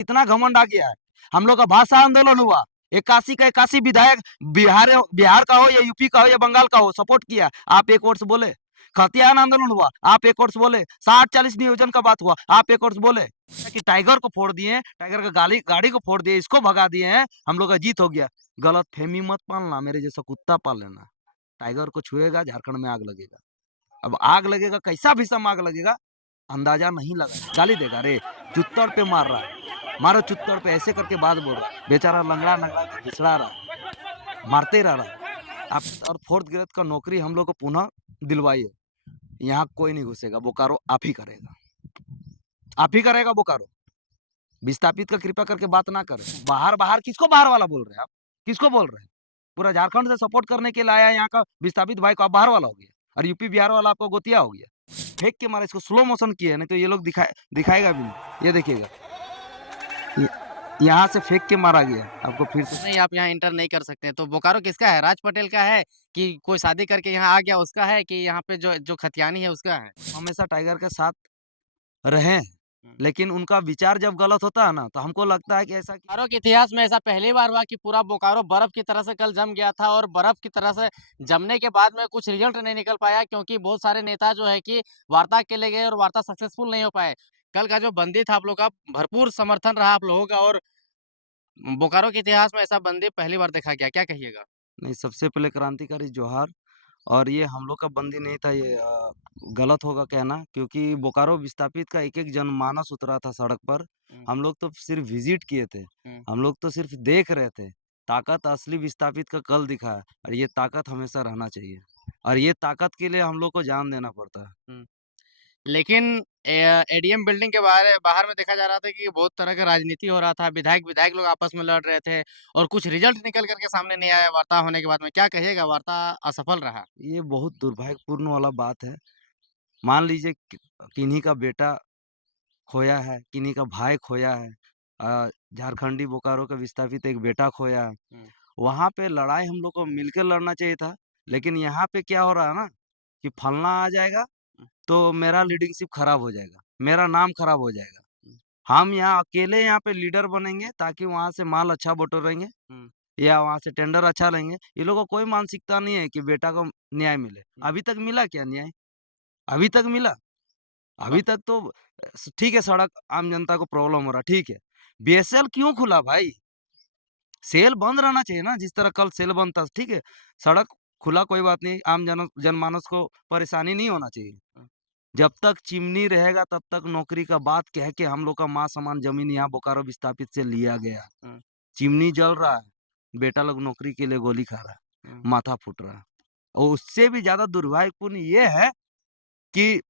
इतना घमंड आ गया है। हम लोग का भाषा आंदोलन हुआ, 81 का 81 विधायक बिहार बिहार का हो या यूपी का हो या बंगाल का हो सपोर्ट किया, आप एक वर्ष बोले। खतियान आंदोलन हुआ, आप एक वर्ष बोले। 60-40 नियोजन का बात हुआ, आप एक वर्ष बोले कि टाइगर को फोड़ दिए, टाइगर का गाड़ी को फोड़ दिए, इसको भगा दिए हैं, हम लोग का जीत हो गया। गलत फहमी मत पालना, मेरे जैसा कुत्ता पाल लेना। टाइगर को छुएगा झारखंड में आग लगेगा। अब आग लगेगा, कैसा भीषम आग लगेगा अंदाजा नहीं लगा। गाली देगा, रे चुत्तर पे मार रहा है, मारो चुत्तर पे, ऐसे करके बात बोल रहा है। बेचारा लंगड़ा लंगड़ा के घिसड़ा रहा है, मारते रह रहा है। आप और फोर्थ ग्रेड का नौकरी हम लोग को पुनः दिलवाइए। यहाँ कोई नहीं घुसेगा, बोकारो आप ही करेगा, आप ही करेगा बोकारो। विस्थापित का कृपा करके बात ना करें। बाहर बाहर किसको बाहर वाला बोल रहे हैं आप? किसको बोल रहे हैं? पूरा झारखंड से सपोर्ट करने के लिए आया यहाँ का विस्थापित भाई को आप बाहर वाला हो गया, और यूपी बिहार वाला आपको गोतिया हो गया। फेंक के मारा, इसको स्लो मोशन किया, नहीं तो ये लोग दिखाएगा भी नहीं। ये देखिएगा, यहाँ से फेंक के मारा गया आपको फिर से। नहीं, आप यहाँ इंटर नहीं कर सकते। तो बोकारो किसका है? राज पटेल का है कि कोई शादी करके यहाँ आ गया उसका है, कि यहाँ पे जो जो खतियानी है उसका है? हमेशा टाइगर के साथ रहे हैं, लेकिन उनका विचार जब गलत होता है ना, तो हमको लगता है कि ऐसा बोकारो के इतिहास में ऐसा पहली बार हुआ कि पूरा बोकारो बर्फ की तरह से कल जम गया था, और बर्फ की तरह से जमने के बाद में कुछ रिजल्ट नहीं निकल पाया, क्योंकि बहुत सारे नेता जो है कि वार्ता के लिए गए और वार्ता सक्सेसफुल नहीं हो पाए। कल का जो बंदी था आप लोग का, भरपूर समर्थन रहा आप लोगों का, और बोकारो के इतिहास में ऐसा बंदी पहली बार देखा गया। क्या कहिएगा? नहीं, सबसे पहले क्रांतिकारी जोहार। और ये हम लोग का बंदी नहीं था, ये गलत होगा कहना, क्योंकि बोकारो विस्थापित का एक-एक जनमानस उतरा था सड़क पर। हम लोग तो सिर्फ विजिट किए थे, हम लोग तो सिर्फ देख रहे थे। ताकत असली विस्थापित का कल दिखा है, और ये ताकत हमेशा रहना चाहिए, और ये ताकत के लिए हम लोग को जान देना पड़ता है। लेकिन एडीएम बिल्डिंग के बाहर बाहर में देखा जा रहा था कि बहुत तरह का राजनीति हो रहा था, विधायक लोग आपस में लड़ रहे थे, और कुछ रिजल्ट निकल कर के सामने नहीं आया वार्ता होने के बाद में। क्या कहिएगा, वार्ता असफल रहा? ये बहुत दुर्भाग्यपूर्ण वाला बात है। मान लीजिए कि किन्हीं का बेटा खोया है, किन्हीं का भाई खोया है, झारखंडी बोकारो का विस्थापित एक बेटा खोया है। वहाँ पे लड़ाई हम लोग को मिलकर लड़ना चाहिए था, लेकिन यहाँ पे क्या हो रहा है ना, कि फलना आ जाएगा तो मेरा लीडरशिप खराब हो जाएगा, मेरा नाम खराब हो जाएगा। हम यहाँ अकेले यहाँ पे लीडर बनेंगे ताकि वहाँ से माल अच्छा बटोरेंगे, या वहाँ से टेंडर अच्छा लेंगे। ये लोगों को कोई मानसिकता नहीं है कि बेटा को न्याय मिले। अभी तक मिला क्या न्याय? अभी तक मिला? अभी तक तो ठीक है, सड़क आम जनता को प्रॉब्लम हो रहा, ठीक है। बीएसएल क्यों खुला भाई? सेल बंद रहना चाहिए ना, जिस तरह कल सेल बंद था, ठीक है। सड़क खुला, कोई बात नहीं, आम जनमानस को परेशानी नहीं होना चाहिए। जब तक चिमनी रहेगा तब तक नौकरी का बात कह के हम लोग का माँ समान जमीन यहाँ बोकारो विस्थापित से लिया गया। चिमनी जल रहा है, बेटा लोग नौकरी के लिए गोली खा रहा है, माथा फूट रहा है। और उससे भी ज्यादा दुर्भाग्यपूर्ण ये है कि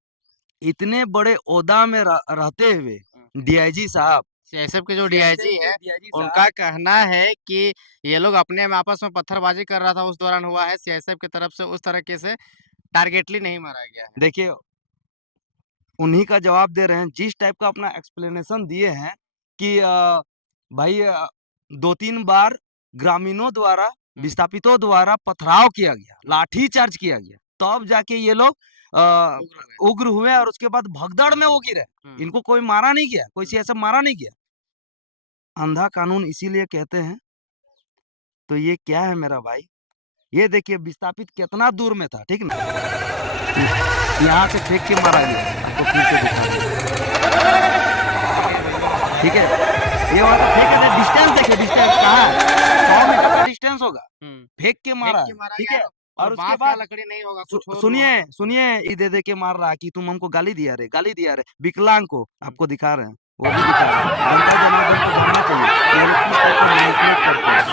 इतने बड़े ओहदा में रहते हुए डीआईजी साहब, सीआईएसएफ के जो सीआईएसएफ डीआईजी के है, डीआईजी उनका साहब, कहना है कि ये लोग अपने में आपस में पत्थरबाजी कर रहा था, उस दौरान हुआ है। सीआईएसएफ की तरफ से उस तरीके से टारगेटली नहीं मारा गया है। देखिए उन्हीं का जवाब दे रहे हैं, जिस टाइप का अपना एक्सप्लेनेशन दिए हैं कि भाई 2-3 बार ग्रामीणों द्वारा, विस्थापितों द्वारा पथराव किया गया, लाठी चार्ज किया गया, तब जाके ये लोग उग्र हुए, और उसके बाद भगदड़ में वो गिरे। इनको कोई मारा नहीं गया, कोई सीएसएफ मारा नहीं गया। अंधा कानून इसीलिए कहते हैं। तो ये क्या है मेरा भाई? ये देखिए विस्थापित कितना दूर में था, ठीक ना? यहाँ से फेंक के मारा गया, आपको फिर से दिखा दूं। ठीक है, ये वाला तो फेंक के डिस्टेंस देखिए, डिस्टेंस कहाँ है? 100 मीटर का डिस्टेंस होगा, फेंक के मारा है, ठीक है। और उसके बाद लकड़ी नहीं होगा, कुछ और सुनिए सुनिए, ये दे दे के मार रहा है कि तुम हमको गाली दिया रे, गाली दिया रे। विकलांग को आपको दिखा रहे हैं, वो भी दिखा रहे हैं। जनता जनार्दन को जानना चाहिए कि ये लोग किस टाइप का मैनिपुलेट करते हैं।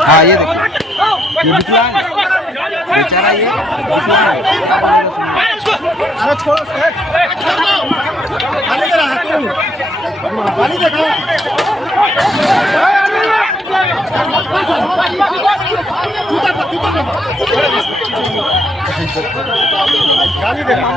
हाँ ये देखिए, ये विकलांग है, बेचारा ये विकलांग है। क्या बोलेगा सुनिए। अरे छोड़ो सेठ, गाली दे रहा है तू, गाली दे रहा है। गाली दे रहा है,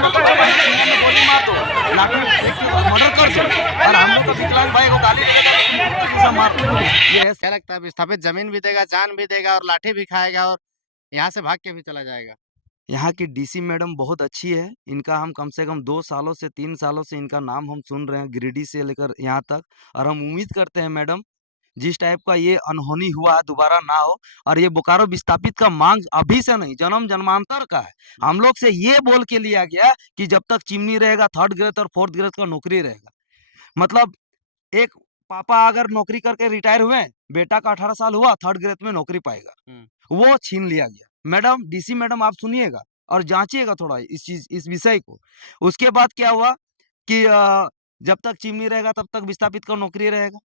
गोली मार दो, लाठी मर्डर कर दो, और हम लोग को विकलांग भाई को गाली देगा, मार दो। ये क्या लगता है? विस्थापित जमीन भी देगा, जान भी देगा, और लाठी भी खाएगा, और यहाँ से भाग के भी चला जाएगा। यहाँ की डीसी मैडम बहुत अच्छी है। इनका हम कम से कम 2 सालों से 3 सालों से इनका नाम हम सुन रहे हैं गिरिडीह से लेकर यहाँ तक और हम उम्मीद करते हैं मैडम जिस टाइप का ये अनहोनी हुआ है दोबारा ना हो और ये बोकारो विस्थापित का मांग अभी से नहीं जन्म-जन्मांतर का है। हम लोग से ये बोल के लिया गया कि जब तक चिमनी रहेगा 3rd ग्रेड और 4th ग्रेड का नौकरी रहेगा। मतलब एक पापा अगर नौकरी करके रिटायर हुए, बेटा का 18 साल हुआ 3rd ग्रेड में नौकरी पाएगा। हुँ। वो छीन लिया गया। मैडम डीसी मैडम आप सुनिएगा और जाँचिएगा थोड़ा इस विषय को। उसके बाद क्या हुआ कि जब तक चिमनी रहेगा तब तक विस्थापित का नौकरी रहेगा।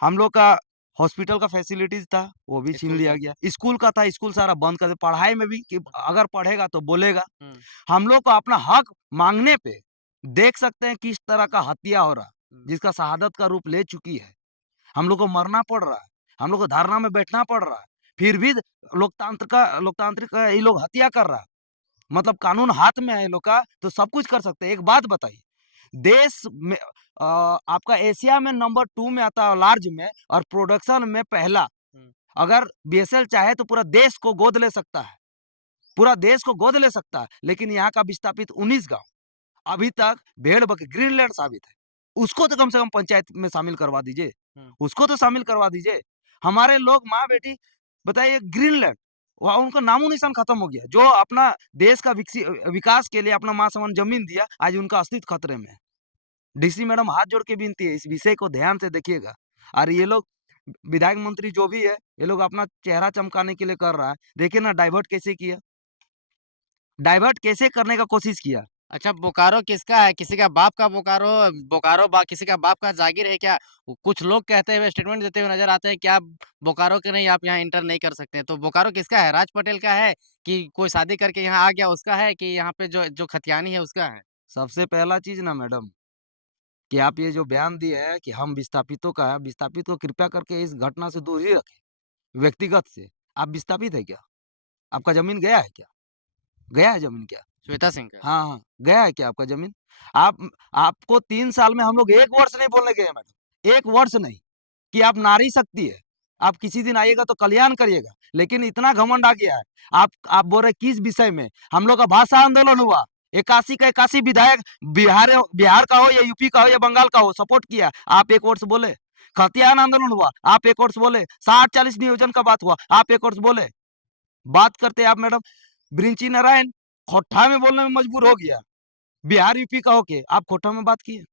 हम लोग का हॉस्पिटल का फैसिलिटीज़ था, वो भी छीन स्कूल लिया का। गया। स्कूल का था, स्कूल सारा बंद कर दिया। पढ़ाई में भी कि अगर पढ़ेगा तो बोलेगा। हुँ, हम लोग को अपना हक माँगने पे देख सकते हैं किस तरह का हत्या हो रहा है, हुँ। जिसका शहादत का रूप ले चुकी है। हम लोग को मरना पड़ रहा है, हम लोग को धरना में बैठना पड़ रहा है, फिर भी लोकतांत्रिक का ये लोग हत्या कर रहा है। मतलब कानून हाथ में है ये लोग का, तो सब कुछ कर सकते हैं। एक बात बताइए, देश में आपका एशिया में नंबर 2 में आता है लार्ज में और प्रोडक्शन में पहला। हुँ। अगर बीएसएल चाहे तो पूरा देश को गोद ले सकता है, पूरा देश को गोद ले सकता है, लेकिन यहाँ का विस्थापित 19 गाँव अभी तक भेड़-बकरी ग्रीनलैंड साबित है। उसको तो कम से कम पंचायत में शामिल करवा दीजिए, हुँ। उसको तो शामिल करवा दीजिए। हमारे लोग माँ-बेटी बताइए ग्रीनलैंड वहाँ उनका नामो-निशान खत्म हो गया। जो अपना देश का विकास के लिए अपना माँ समान ज़मीन दिया, आज उनका अस्तित्व खतरे में है। डीसी मैडम हाथ जोड़ के विनती है, इस विषय को ध्यान से देखिएगा। और ये लोग विधायक मंत्री जो भी है, ये लोग अपना चेहरा चमकाने के लिए कर रहा है। देखिए ना डाइवर्ट कैसे किया, डाइवर्ट कैसे करने का कोशिश किया। अच्छा बोकारो किसका है? किसी का बाप का बोकारो बोकारो बा किसी का बाप का जागीर है क्या? कुछ लोग कहते हुए स्टेटमेंट देते हुए नज़र आते हैं कि आप बोकारो के नहीं, आप यहाँ एंटर नहीं कर सकते। तो बोकारो किसका है? राज पटेल का है कि कोई शादी करके यहाँ आ गया उसका है कि यहाँ पे जो जो खतियानी है उसका है? सबसे पहला चीज़ ना मैडम कि आप ये जो बयान दिए हैं कि हम विस्थापितों का है, विस्थापित को कृपया करके इस घटना से दूर ही रखें, व्यक्तिगत से। आप विस्थापित है क्या? आपका ज़मीन गया है क्या? गया है ज़मीन क्या? श्वेता सिंह का। हाँ, हाँ, गया है क्या आपका ज़मीन? आप आपको 3 साल में हम लोग 1 वर्ष नहीं बोलने गए हैं मैडम, 1 वर्ष नहीं कि आप नारी शक्ति है। आप किसी दिन आइएगा तो कल्याण करिएगा, लेकिन इतना घमंड आ गया है। आप बोल रहे हैं किस विषय में? हम लोग का भाषा आंदोलन हुआ, 81 का 81 विधायक बिहार का हो या यूपी का हो या बंगाल का हो सपोर्ट किया, आप 1 वर्ष बोले। खतियान आंदोलन हुआ, आप 1 वर्ष बोले। 60-40 नियोजन का बात हुआ, आप 1 वर्ष बोले। बात करते हैं आप मैडम बृंची नारायण खोट्ठा में बोलने में मजबूर हो गया। बिहार यूपी का होके आप खोट्ठा में बात किए।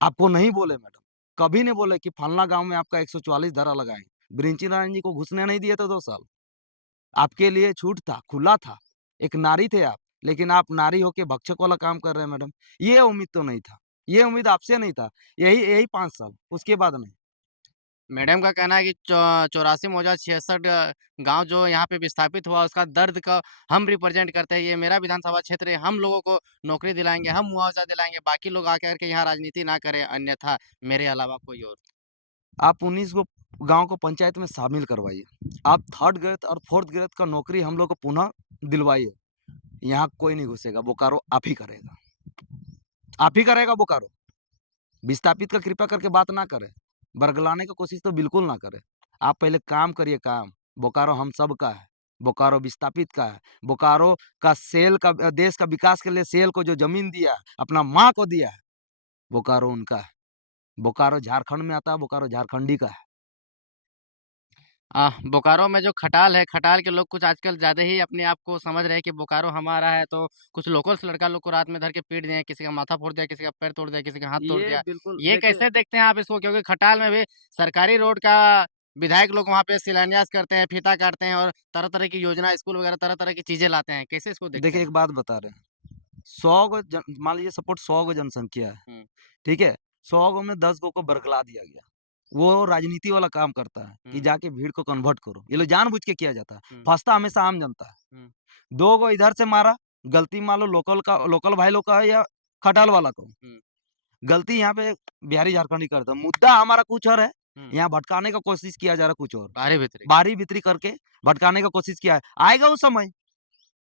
आपको नहीं बोले मैडम, कभी नहीं बोले कि फलना गाँव में आपका 144 धारा लगाएँगे। बृंची नारायण जी को घुसने नहीं दिए थे 2 साल। आपके लिए छूट था, खुला था। एक नारी थे आप, लेकिन आप नारी होके भक्षक वाला काम कर रहे हैं मैडम। ये उम्मीद तो नहीं था। ये उम्मीद आपसे नहीं था। यही यही 5 साल, उसके बाद नहीं। मैडम का कहना है कि 84,66 गाँव जो यहाँ पे विस्थापित हुआ उसका दर्द का हम रिप्रेजेंट करते हैं। ये मेरा विधानसभा क्षेत्र है, हम लोगों को नौकरी दिलाएँगे, हम मुआवज़ा दिलाएँगे, बाकी लोग आकर के यहाँ राजनीति ना करें अन्यथा मेरे अलावा कोई और। आप 19 को गाँव को पंचायत में शामिल करवाइए। आप 3rd ग्रेड और 4th ग्रेड का नौकरी हम लोग को पुनः दिलवाइए। यहाँ कोई नहीं घुसेगा, बोकारो आप ही करेगा। आप ही करेगा बोकारो। विस्थापित का कृपया करके बात ना करें। बरगलाने की कोशिश तो बिल्कुल ना करें। आप पहले काम करिए काम। बोकारो हम सब का है। बोकारो विस्थापित का है। बोकारो का सेल का देश का विकास के लिए सेल को जो ज़मीन दिया, अपना माँ को दिया है, बोकारो उनका है। बोकारो झारखंड में आता है, बोकारो झारखंडी का है। बोकारो में जो खटाल है, खटाल के लोग कुछ आजकल ज़्यादा ही अपने आप को समझ रहे हैं कि बोकारो हमारा है, तो कुछ लोकल्स लड़का लोग को रात में धर के पीट दिए, किसी का माथा फोड़ दिया, किसी का पैर तोड़ दिया, किसी का हाथ तोड़ ये दिया। बिल्कुल ये देखिए कैसे देखते हैं आप इसको? क्योंकि खटाल में भी सरकारी रोड का विधायक लोग वहाँ पे शिलान्यास करते हैं, फीता काटते हैं और तरह-तरह की योजना, स्कूल वगैरह तरह-तरह की चीज़ें लाते हैं। कैसे इसको देखते देखिए हैं एक आप? बात बता रहे हैं। 100 गो जन मान लीजिए सपोज़ 100 गो जनसंख्या है, हुँ, ठीक है? 100 गो में 10 गो को बरगला दिया गया। वो राजनीति वाला काम करता है कि हुँ, जाके भीड़ को कन्वर्ट करो। ये लोग जानबूझ के किया जाता है। हुँ, फँसता हमेशा आम जनता है। हुँ, 2 गो इधर से मारा, गलती मान लो लोकल भाई लोग का है या खटाल वाला का हो। हुँ, गलती यहाँ पे बिहारी झारखंडी करता है। मुद्दा हमारा कुछ और है, हुँ। यहाँ भटकाने का कोशिश किया जा रहा है कुछ और। बाहरी-भीतरी। बारी-भीतरी करके भटकाने का कोशिश किया है। आएगा वो समय,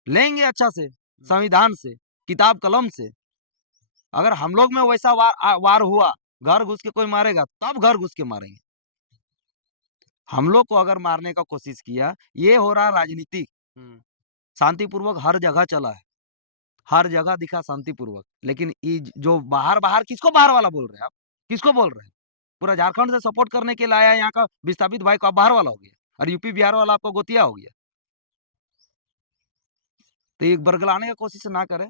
लेंगे अच्छा से, हुँ। संविधान से, किताब कलम से। अगर हम लोग में वैसा वार हुआ, घर घुस के कोई मारेगा, तब घर घुस के मारेंगे। हम लोग को अगर मारने का कोशिश किया, ये हो रहा राजनीति। हुँ। शांतिपूर्वक हर जगह चला है, हर जगह दिखा शांतिपूर्वक। लेकिन ये जो बाहर किसको बाहर वाला बोल रहे हैं आप? किसको बोल रहे हैं? पूरा झारखंड से सपोर्ट करने के लिए आया है यहाँ का विस्थापित भाई को आप बाहर वाला हो गया और यूपी बिहार वाला आपको गोतिया हो गया। तो ये बरगलाने का कोशिश ना करें।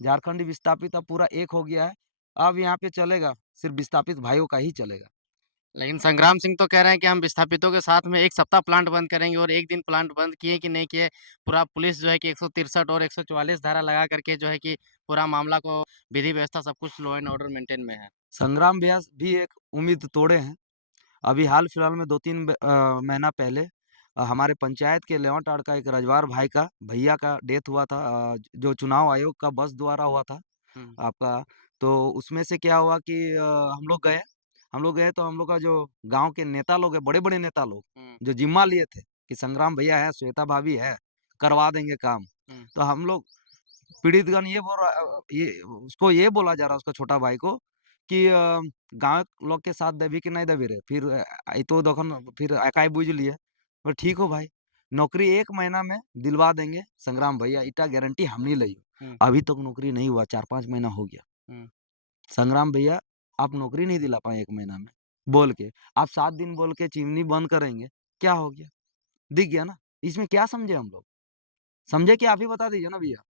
झारखंडी विस्थापित अब पूरा एक हो गया है। अब यहाँ पे चलेगा, सिर्फ विस्थापित भाइयों का ही चलेगा। लेकिन संग्राम सिंह तो कह रहे हैं कि हम विस्थापितों के साथ में 1 सप्ताह प्लांट बंद करेंगे और 1 दिन प्लांट बंद किए कि नहीं किए, पूरा पुलिस जो है कि 163 और 144 धारा लगा करके जो है कि पूरा मामला को विधि व्यवस्था सब कुछ लॉ एंड ऑर्डर मेंटेन में है। संग्राम भैया भी एक उम्मीद तोड़े हैं। अभी हाल-फिलहाल में 2-3 महीना पहले हमारे पंचायत के लेवाटाड़ का एक रजवार भाई का भैया का डेथ हुआ था, जो चुनाव आयोग का बस द्वारा हुआ था हुँ, आपका। तो उसमें से क्या हुआ कि हम लोग गए तो हम लोग का जो गाँव के नेता लोग हैं, बड़े-बड़े नेता लोग, हुँ, जो ज़िम्मा लिए थे कि संग्राम भैया है, श्वेता भाभी है, करवा देंगे काम। हुँ, तो हम लोग पीड़ितगण ये उसको ये बोला जा रहा है उसका छोटा भाई को कि गाँव लोग के साथ देबी कि नहीं देबी रे? फिर ई तो दखन फिर एकाई बुझ लिए। बोले ठीक हो भाई, नौकरी 1 महीना में दिलवा देंगे संग्राम भैया, इटा गारंटी हमनी लइयो। हुँ, अभी तक नौकरी नहीं हुआ, 4-5 महीना हो गया। हुँ, संग्राम भैया आप नौकरी नहीं दिला पाए 1 महीना में, बोल के। आप 7 दिन बोल के चिमनी बंद करेंगे, क्या हो गया? दिख गया ना? इसमें क्या समझे हम लोग? समझे कि आप ही बता दीजिए ना भैया?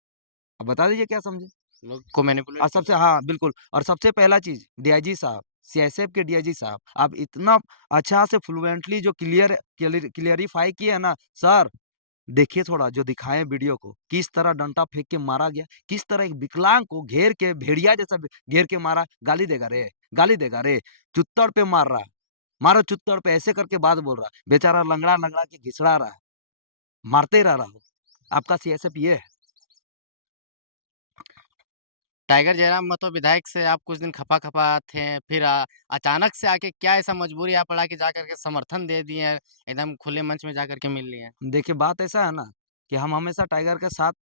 आप बता दीजिए क्या समझे? लोग को मैनिपुलेट और कर सबसे रहे हैं। हाँ, बिल्कुल और सबसे पहला चीज़ डीआईजी साहब, सीआईएसएफ के डीआईजी साहब, आप इतना अच्छा से फ्लुएंटली जो क्लियरिफ़ाई किए हैं ना, सर देखिए थोड़ा जो दिखाएँ वीडियो को, किस तरह डंडा फेंक के मारा गया, किस तरह एक विकलांग को घेर के भेड़िया जैसा घेर के मारा, गाली देगा रे! गाली देगा रे! चुत्तड़ पे मार रहा है, मारो चुत्तड़ पे ऐसे करके बात बोल रहा है, बेचारा लंगड़ा-लंगड़ा के घिसड़ा रहा है, मारते रह रहा हो। आपका सीआईएसएफ ये है। टाइगर जयराम महतो विधायक से आप कुछ दिन खफा-खफा थे, फिर अचानक से आके क्या ऐसा मजबूरी आ पड़ा कि जाकर के समर्थन दे दिए हैं, एकदम खुले मंच में जाकर के मिल लिए हैं? देखिए बात ऐसा है ना कि हम हमेशा टाइगर के साथ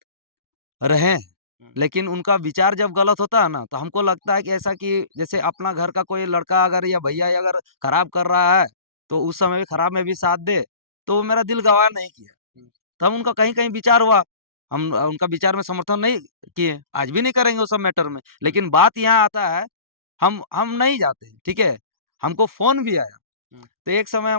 रहे हैं, हुँ, लेकिन उनका विचार जब गलत होता है ना, तो हमको लगता है कि ऐसा कि जैसे अपना घर का कोई लड़का अगर या भैया अगर खराब कर रहा है, तो उस समय भी खराब में भी साथ दे, तो वो मेरा दिल गवाह नहीं किया। हुँ, तब उनका कहीं-कहीं विचार हुआ, हम उनका विचार में समर्थन नहीं किए, आज भी नहीं करेंगे उस सब मैटर में। हुँ, लेकिन बात यहाँ आता है, हम नहीं जाते, ठीक है? हमको फ़ोन भी आया। हुँ, तो एक समय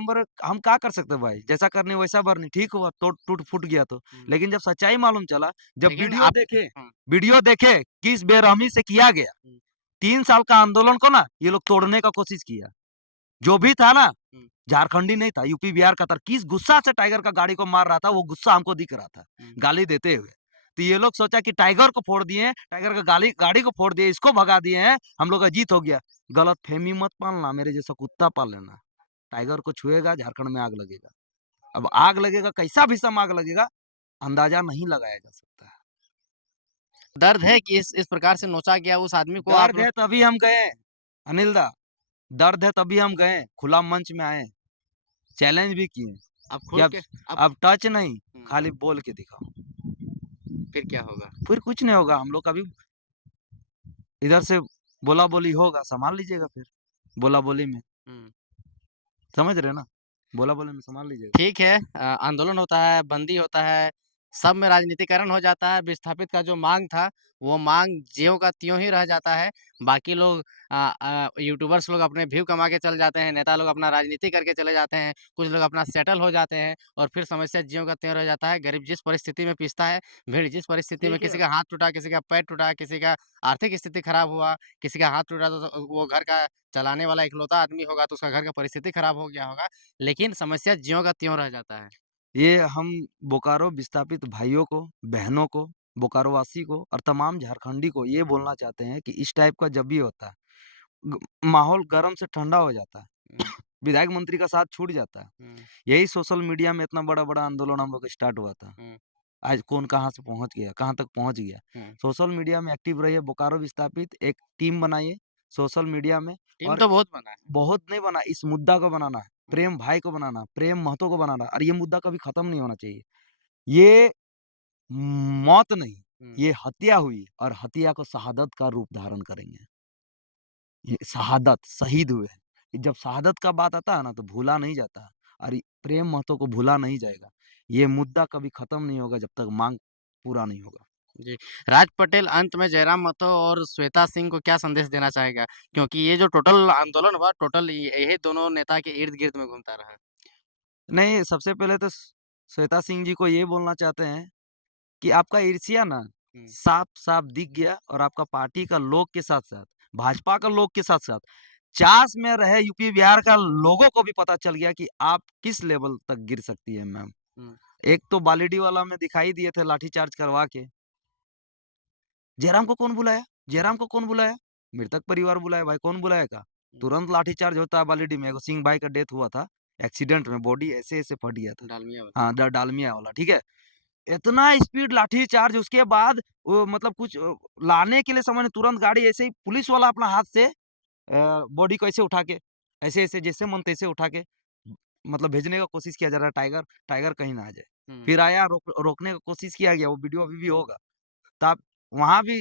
हम क्या कर सकते हैं भाई? जैसा करनी वैसा भरनी, ठीक हुआ टूट-फूट गया तो। हुँ। लेकिन जब सच्चाई मालूम चला, जब लेकिन आप हुँ, वीडियो देखे किस बेरहमी से किया गया, हुँ, 3 साल का आंदोलन को ना ये लोग तोड़ने का कोशिश किया। जो भी था ना, हुँ, झारखंडी नहीं था, यूपी बिहार का था। किस गुस्सा से टाइगर का गाड़ी को मार रहा था, वो गुस्सा हमको दिख रहा था, हुँ। गाली देते हुए। तो ये लोग सोचा कि टाइगर को फोड़ दिए, टाइगर का गाड़ी को फोड़ दिए, इसको भगा दिए हैं, हम लोग का जीत हो गया। गलतफ़हमी मत पालना, मेरे जैसा कुत्ता पाल लेना। टाइगर को छुएगा, झारखंड में आग लगेगा। अब आग लगेगा, कैसा भीषण आग लगेगा, अंदाज़ा नहीं लगाया जा सकता है। दर्द है कि इस प्रकार से नोचा गया उस आदमी को आप दर्द है तभी हम गए, अनिल दा, दर्द है तभी हम गए, खुला मंच में आए, चैलेंज भी किए आप कि खुल के आप अब टच नहीं, हुँ, खाली बोल के दिखाओ। फिर क्या होगा? फिर कुछ नहीं होगा, हम लोग का भी इधर से बोला-बोली होगा, सँभाल लीजिएगा फिर, बोला-बोली में, हुँ। समझ रहे हैं ना? बोला-बोली में सँभाल लीजिएगा। ठीक है आंदोलन होता है, बंदी होता है, सब में राजनीतिकरण हो जाता है, विस्थापित का जो माँग था, वो माँग ज्यों का त्यों ही रह जाता है। बाकी लोग यूट्यूबर्स लोग अपने व्यू कमा के चले जाते हैं, नेता लोग अपना राजनीति करके चले जाते हैं, कुछ लोग अपना सेटल हो जाते हैं और फिर समस्या ज्यों का त्यों रह जाता है। गरीब जिस परिस्थिति में पिसता है, भीड़ जिस परिस्थिति में ठीक है। किसी का हाथ टूटा, किसी का पैर टूटा, किसी का आर्थिक स्थिति खराब हुआ, किसी का हाथ टूटा तो वो घर का चलाने वाला इकलौता आदमी होगा, तो उसका घर का परिस्थिति खराब हो गया होगा। लेकिन समस्या ज्यों का त्यों रह जाता है। ये हम बोकारो विस्थापित भाइयों को, बहनों को, बोकारोवासी को और तमाम झारखंडी को ये बोलना चाहते हैं कि इस टाइप का जब भी होता है, ग माहौल गरम से ठंडा हो जाता है, हुँ, विधायक मंत्री का साथ छूट जाता है। हुँ, यही सोशल मीडिया में इतना बड़ा-बड़ा आंदोलन हम लोग का स्टार्ट हुआ था। हुँ, आज कौन कहाँ से पहुँच गया, कहाँ तक पहुँच गया। हुँ। सोशल मीडिया में एक्टिव रहिए, बोकारो विस्थापित एक टीम बनाइए सोशल मीडिया में टीम और तो बहुत बना है। बहुत नहीं बना, इस मुद्दा को बनाना है, हुँ, प्रेम भाई को बनाना, प्रेम महतो को बनाना और ये मुद्दा कभी खत्म नहीं होना चाहिए। ये मौत नहीं, हुँ, ये हत्या हुई और हत्या को शहादत का रूप धारण करेंगे। ये शहादत, शहीद हुए हैं। जब शहादत का बात आता है ना, तो भूला नहीं जाता और ये प्रेम महतो को भूला नहीं जाएगा। ये मुद्दा कभी खत्म नहीं होगा जब तक माँग पूरा नहीं होगा। जी। राज पटेल अंत में जयराम महतो और श्वेता सिंह को क्या संदेश देना चाहेगा? क्योंकि ये जो टोटल आंदोलन हुआ, टोटल यही दोनों नेता के इर्द-गिर्द में घूमता रहा। नहीं, सबसे पहले तो श्वेता सिंह जी को ये बोलना चाहते हैं कि आपका ईर्ष्या ना हुँ, साफ-साफ दिख गया और आपका पार्टी का लोग के साथ-साथ, भाजपा का लोग के साथ-साथ, चास में रहे यूपी बिहार का लोगों को भी पता चल गया कि आप किस लेवल तक गिर सकती है मैम। हुँ, एक तो बालीडीह वाला में दिखाई दिए थे लाठीचार्ज करवा के। जयराम को कौन बुलाया? जयराम को कौन बुलाया? मृतक परिवार बुलाया भाई, कौन बुलाएगा? हुँ। तुरंत लाठीचार्ज होता है बालीडीह में, एगो सिंह भाई का डेथ हुआ था, एक्सीडेंट में बॉडी ऐसे-ऐसे फट गया था। डालमिया वाला। हाँ, डालमिया वाला, ठीक है? इतना स्पीड लाठीचार्ज उसके बाद वो मतलब कुछ लाने के लिए समझ नहीं तुरंत गाड़ी ऐसे ही पुलिस वाला अपना हाथ से बॉडी को ऐसे उठा के, ऐसे-ऐसे जैसे मन तैसे उठा के मतलब भेजने का कोशिश किया जा रहा है टाइगर, टाइगर कहीं ना आ जाए। हुँ, फिर आया रोकने का कोशिश किया गया, वो वीडियो अभी भी होगा। तब वहाँ भी,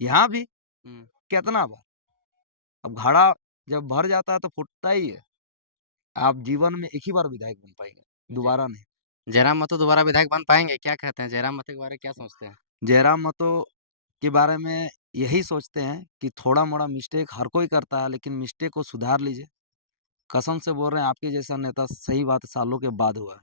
यहाँ भी हुँ। कितना बार, अब घड़ा जब भर जाता है तो फूटता ही है। आप जीवन में एक ही बार विधायक बन पाएँगे, जी। दोबारा नहीं। जयराम महतो दोबारा विधायक बन पाएँगे? क्या कहते हैं? जयराम महतो के बारे में क्या सोचते हैं? जयराम महतो के बारे में यही सोचते हैं कि थोड़ा-मोड़ा मिस्टेक हर कोई करता है, लेकिन मिस्टेक को सुधार लीजिए। कसम से बोल रहे हैं आपके जैसा नेता सही बात है सालों के बाद हुआ है।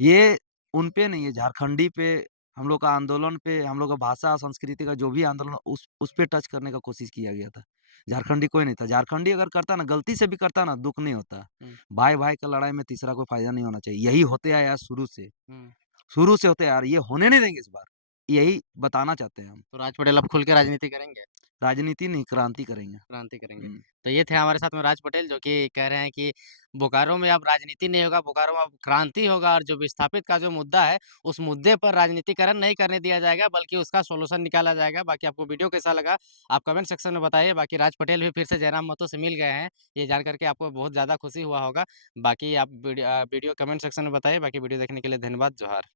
ये उन पे नहीं है, झारखंडी पे, हम लोग का आंदोलन पे, हम लोग का भाषा संस्कृति का जो भी आंदोलन उस पे टच करने का कोशिश किया गया था। झारखंडी कोई नहीं था। झारखंडी अगर करता ना, गलती से भी करता ना, दुःख नहीं होता। हुँ, भाई-भाई का लड़ाई में तीसरा कोई फ़ायदा नहीं होना चाहिए। यही होते आया है शुरू से। हुँ। शुरू से होते आ रहे, ये होने नहीं देंगे इस बार। यही बताना चाहते हैं हम। तो राज पटेल अब खुल के राजनीति करेंगे? राजनीति नहीं, क्रांति करेंगे। क्रांति करेंगे। हुँ। तो ये थे हमारे साथ में राज पटेल जो कि कह रहे हैं कि बोकारो में अब राजनीति नहीं होगा, बोकारो में अब क्रांति होगा और जो विस्थापित का जो मुद्दा है, उस मुद्दे पर राजनीतिकरण नहीं करने दिया जाएगा बल्कि उसका सॉल्यूशन निकाला जाएगा। बाकी आपको वीडियो कैसा लगा, आप कमेंट सेक्शन में बताइए। बाकी राज पटेल भी फिर से जयराम महतो से मिल गए हैं, ये जान कर के आपको बहुत ज़्यादा खुशी हुआ होगा। बाकी आप वीडियो कमेंट सेक्शन में बताइए। बाकी वीडियो देखने के लिए धन्यवाद। जोहार।